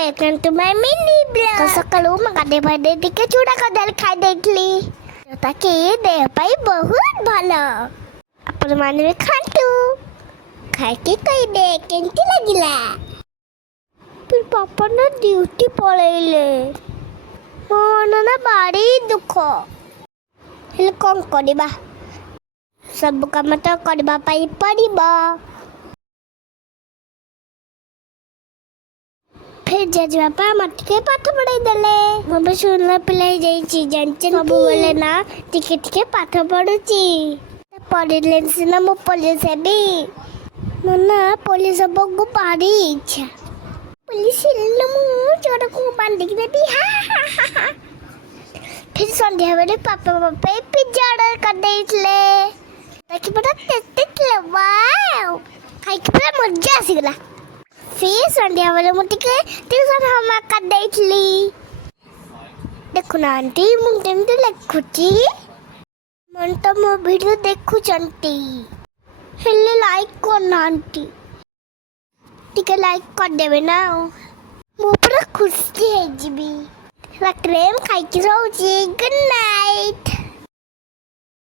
welcome to my mini vlog. Sakalu makade ଟିକେ ଚୁଡ଼ା କଦଳୀ ଖାଇ ଦେଇଥିଲି ତାକି ଦେହ ପାଇଁ ବହୁତ ଭଲ। ଆପଣମାନେ ବି ଖାଆନ୍ତୁ, ଖାଇକି କହିବେ କେମିତି ଲାଗିଲା। ପାପା ନା ଡ୍ୟୁଟି ପଳେଇଲେ, ମନ ନା ଭାରି ଦୁଃଖ। ହେଲେ କ'ଣ କରିବା, ସବୁ କାମ ତ କରିବା ପାଇଁ ପଡ଼ିବ। फिर जजबापा मत के पाठ पढ़ाई देले। मैं भी सुनला पिला जाइची जानचन सब बोले ना टिके टिके पाठ पढुची। पढ़िले सिना मो पुलिस हेबी। मना पुलिस बगु पारी इच्छा। पुलिस इल्लो मु चोर को बांध के देबी। फिर संध्या बेले पापा पिज्जा ऑर्डर कर देइले। ताकि बड़ा टेस्टी वाओ खाई के बड़ा मजा आसीगला। फिर संध्या बेले मु टिके ट्यूशन होमवर्क कर देइली। देखुना आंटी मु केमती लिखुची। मन तो मो वीडियो देखुचंती हेले लाइक करना आंटी, टिके लाइक कर देबे ना। मु पूरा खुशी हे जिबी। क्रीम खाई के सोची। Good night.